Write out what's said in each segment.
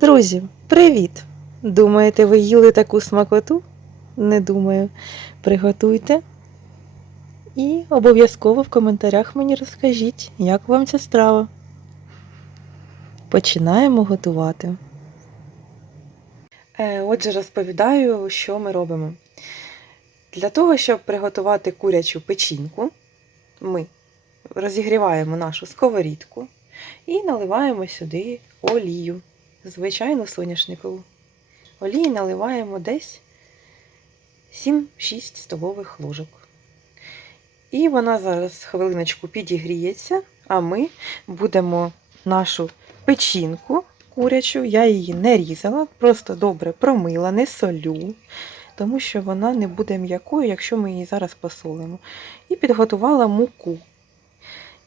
Друзі, привіт! Думаєте, ви їли таку смакоту? Не думаю. Приготуйте. І обов'язково в коментарях мені розкажіть, як вам ця страва. Починаємо готувати. Е, Отже, розповідаю, що ми робимо. Для того, щоб приготувати курячу печінку, ми розігріваємо нашу сковорідку і наливаємо сюди олію звичайну соняшникову. Олії наливаємо десь 7-6 столових ложок. І вона зараз хвилиночку підігріється, а ми будемо нашу печінку курячу, я її не різала, просто добре промила, не солю, тому що вона не буде м'якою, якщо ми її зараз посолимо. І підготувала муку.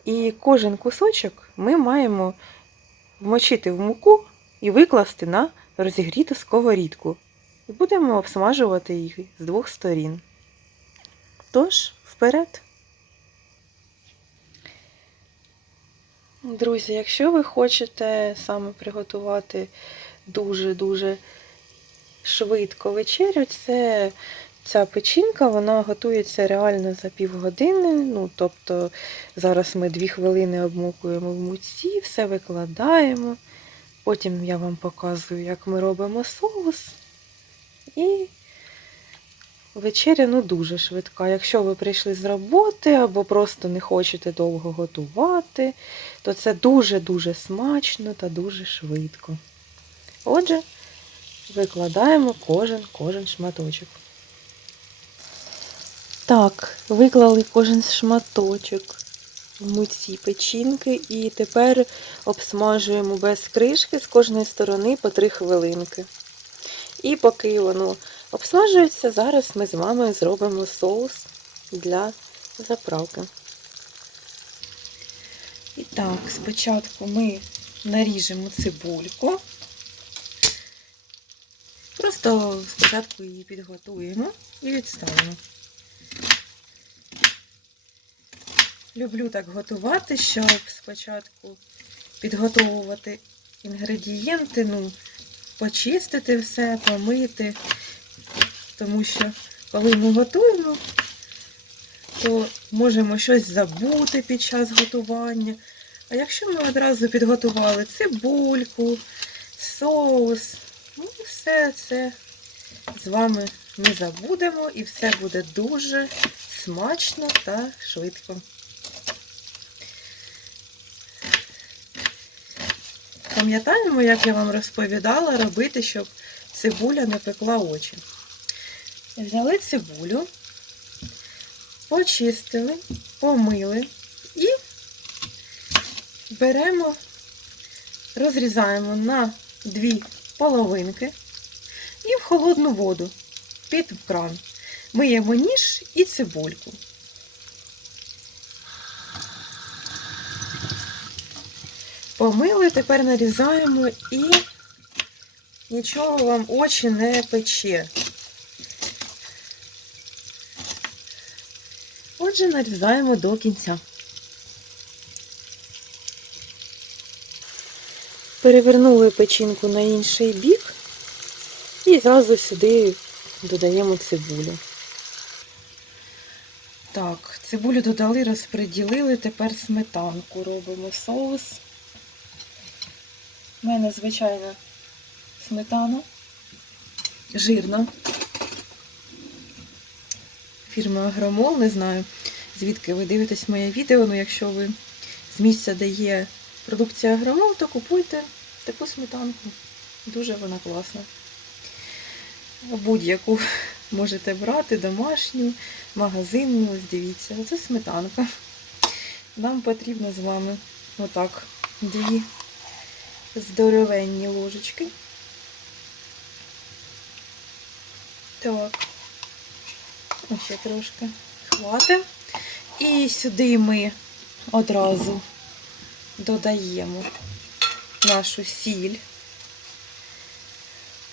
І кожен кусочок ми маємо вмочити в муку і викласти на розігріту сковорідку. І будемо обсмажувати їх з двох сторін. Тож, вперед. Друзі, якщо ви хочете саме приготувати дуже-дуже швидко вечерю, це ця печінка, вона готується реально за півгодини. Ну, тобто зараз ми дві хвилини обмукуємо в муці, все викладаємо. Потім я вам показую, як ми робимо соус. І вечеря ну, дуже швидка. Якщо ви прийшли з роботи або просто не хочете довго готувати, то це дуже-дуже смачно та дуже швидко. Отже, викладаємо кожен кожен шматочок. Так, виклали кожен шматочок в муці печінки і тепер обсмажуємо без кришки з кожної сторони по 3 хвилинки. І поки воно обсмажується, зараз ми з вами зробимо соус для заправки. І так, спочатку ми наріжемо цибульку. Просто спочатку її підготуємо і відставимо. Люблю так готувати, щоб спочатку підготовувати інгредієнти, ну, почистити все, помити. Тому що коли ми готуємо, то можемо щось забути під час готування. А якщо ми одразу підготували цибульку, соус, ну все це з вами не забудемо і все буде дуже смачно та швидко. Пам'ятаємо, як я вам розповідала, робити, щоб цибуля не пекла очі. Взяли цибулю, почистили, помили і беремо, розрізаємо на дві половинки і в холодну воду під кран. Миємо ніж і цибульку. Помили, тепер нарізаємо і нічого вам очі не пече. Отже, нарізаємо до кінця. Перевернули печінку на інший бік і зразу сюди додаємо цибулю. Так, цибулю додали, розподілили, тепер сметанку робимо соус. У мене звичайна сметана, жирна. Фірма Агромол, не знаю, звідки ви дивитесь моє відео, але якщо ви з місця, де є продукція Агромол, то купуйте таку сметанку. Дуже вона класна. Будь-яку можете брати, домашню, магазинну, дивіться. Оце сметанка. Нам потрібно з вами отак дві здоровенні ложечки. Так, Ось ще трошки хватить. І сюди ми одразу додаємо нашу сіль.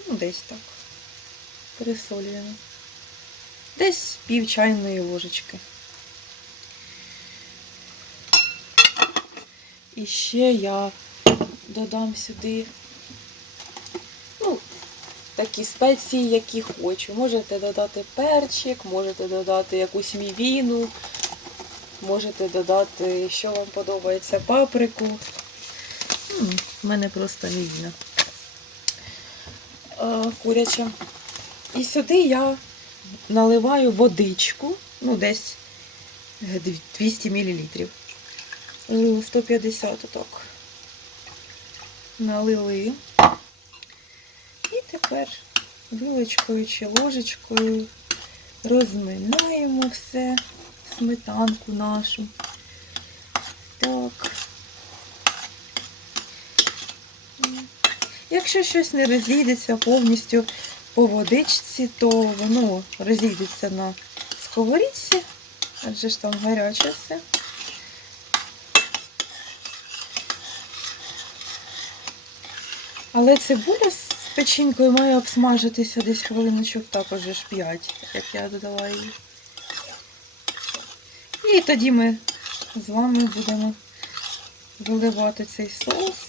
Ну, десь так. Пересолюємо. Десь пів чайної ложечки. І ще я додам сюди такі спеції, які хочу. Можете додати перчик, можете додати якусь мівіну, можете додати, що вам подобається, паприку. У мене просто мівіна. Е, Куряча. І сюди я наливаю водичку, ну десь е, 200 мл. 150 отак. Налили. І тепер вилочкою чи ложечкою розминаємо все, сметанку нашу. Так. Якщо щось не розійдеться повністю по водичці, то воно розійдеться на сковорідці, адже ж там гаряче все. Але цибуля з печінкою має обсмажитися десь хвилиночок також ж 5, як я додала її. І тоді ми з вами будемо виливати цей соус.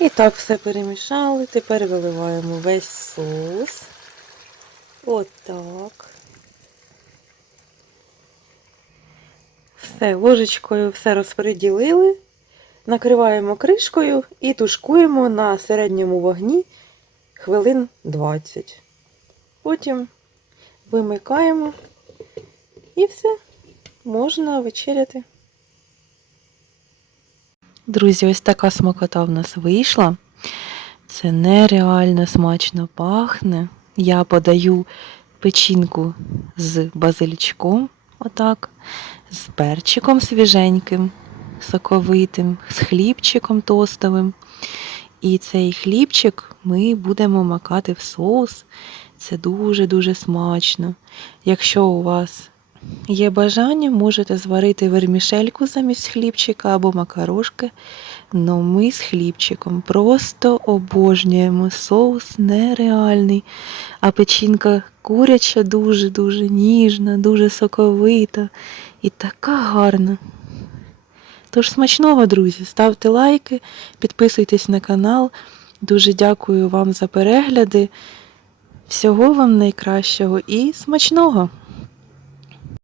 І так все перемішали. Тепер виливаємо весь соус. Отак. Все, ложечкою все розподілили. Накриваємо кришкою і тушкуємо на середньому вогні хвилин 20. Потім вимикаємо і все, можна вечеряти. Друзі, ось така смакота в нас вийшла. Це нереально смачно пахне. Я подаю печінку з базилічком, отак, з перчиком свіженьким, соковитим, з хлібчиком тостовим. І цей хлібчик ми будемо макати в соус. Це дуже-дуже смачно. Якщо у вас є бажання, можете зварити вермішельку замість хлібчика або макарошки. Но ми з хлібчиком просто обожнюємо соус нереальний. А печінка куряча дуже-дуже ніжна, дуже соковита і така гарна. Тож смачного, друзі, ставте лайки, підписуйтесь на канал. Дуже дякую вам за перегляди. Всього вам найкращого і смачного!